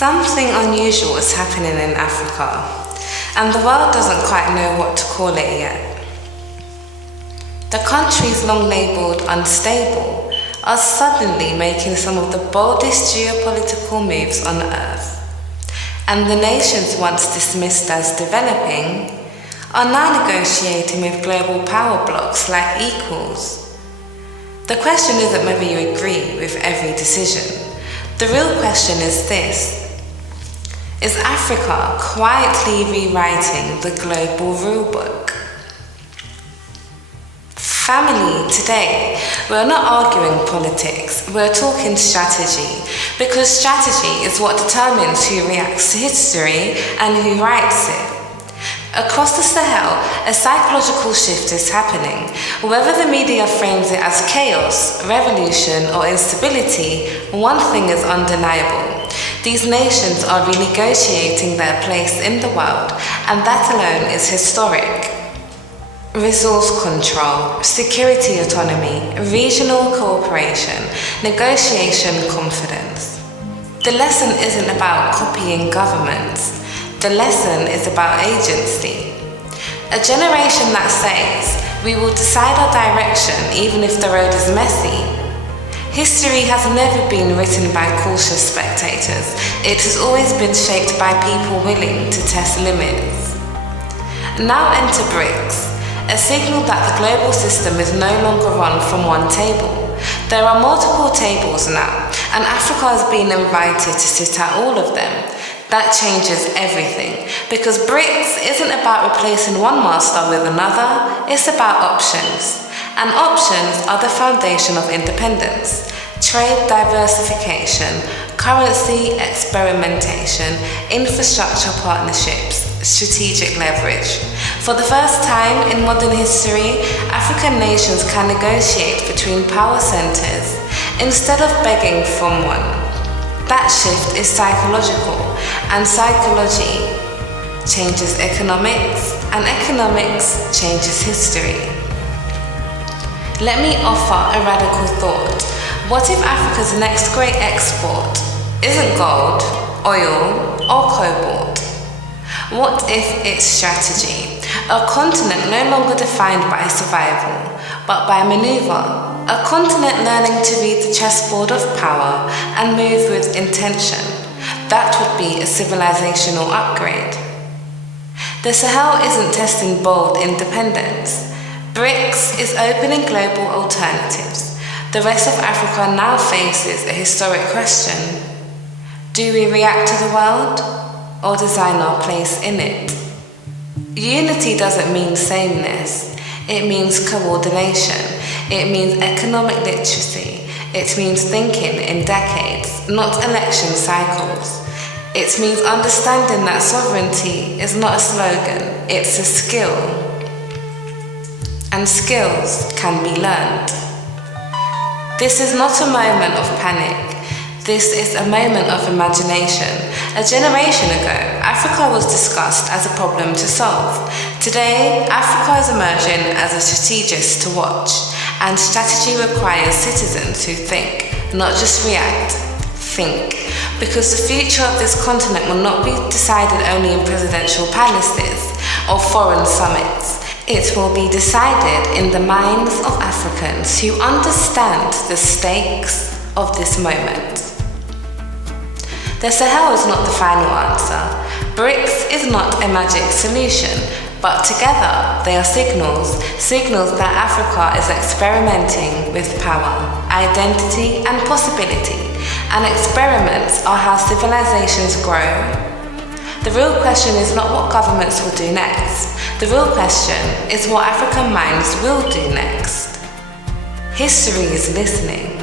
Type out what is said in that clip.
Something unusual is happening in Africa, and the world doesn't quite know what to call it yet. The countries long labelled unstable are suddenly making some of the boldest geopolitical moves on earth, and the nations once dismissed as developing are now negotiating with global power blocks like equals. The question isn't whether you agree with every decision. The real question is this: is Africa quietly rewriting the global rulebook? Family, today, we're not arguing politics, we're talking strategy, because strategy is what determines who reacts to history and who writes it. Across the Sahel, a psychological shift is happening. Whether the media frames it as chaos, revolution, or instability, one thing is undeniable. These nations are renegotiating their place in the world, and that alone is historic. Resource control, security autonomy, regional cooperation, negotiation confidence. The lesson isn't about copying governments. The lesson is about agency. A generation that says, we will decide our direction even if the road is messy. History has never been written by cautious spectators. It has always been shaped by people willing to test limits. Now enter BRICS, a signal that the global system is no longer run from one table. There are multiple tables now, and Africa has been invited to sit at all of them. That changes everything, because BRICS isn't about replacing one master with another, it's about options. And options are the foundation of independence. Trade diversification, currency experimentation, infrastructure partnerships, strategic leverage. For the first time in modern history, African nations can negotiate between power centers instead of begging from one. That shift is psychological, and psychology changes economics, and economics changes history. Let me offer a radical thought. What if Africa's next great export isn't gold, oil, or cobalt? What if it's strategy? A continent no longer defined by survival, but by maneuver. A continent learning to read the chessboard of power and move with intention. That would be a civilizational upgrade. The Sahel isn't testing bold independence. BRICS is opening global alternatives. The rest of Africa now faces a historic question. Do we react to the world, or design our place in it? Unity doesn't mean sameness. It means coordination. It means economic literacy. It means thinking in decades, not election cycles. It means understanding that sovereignty is not a slogan, it's a skill. And skills can be learned. This is not a moment of panic. This is a moment of imagination. A generation ago, Africa was discussed as a problem to solve. Today, Africa is emerging as a strategist to watch, and strategy requires citizens who think, not just react, think. Because the future of this continent will not be decided only in presidential palaces or foreign summits. It will be decided in the minds of Africans who understand the stakes of this moment. The Sahel is not the final answer. BRICS is not a magic solution, but together they are signals that Africa is experimenting with power, identity, and possibility. And experiments are how civilizations grow. The real question is not what governments will do next. The real question is what African minds will do next. History is listening.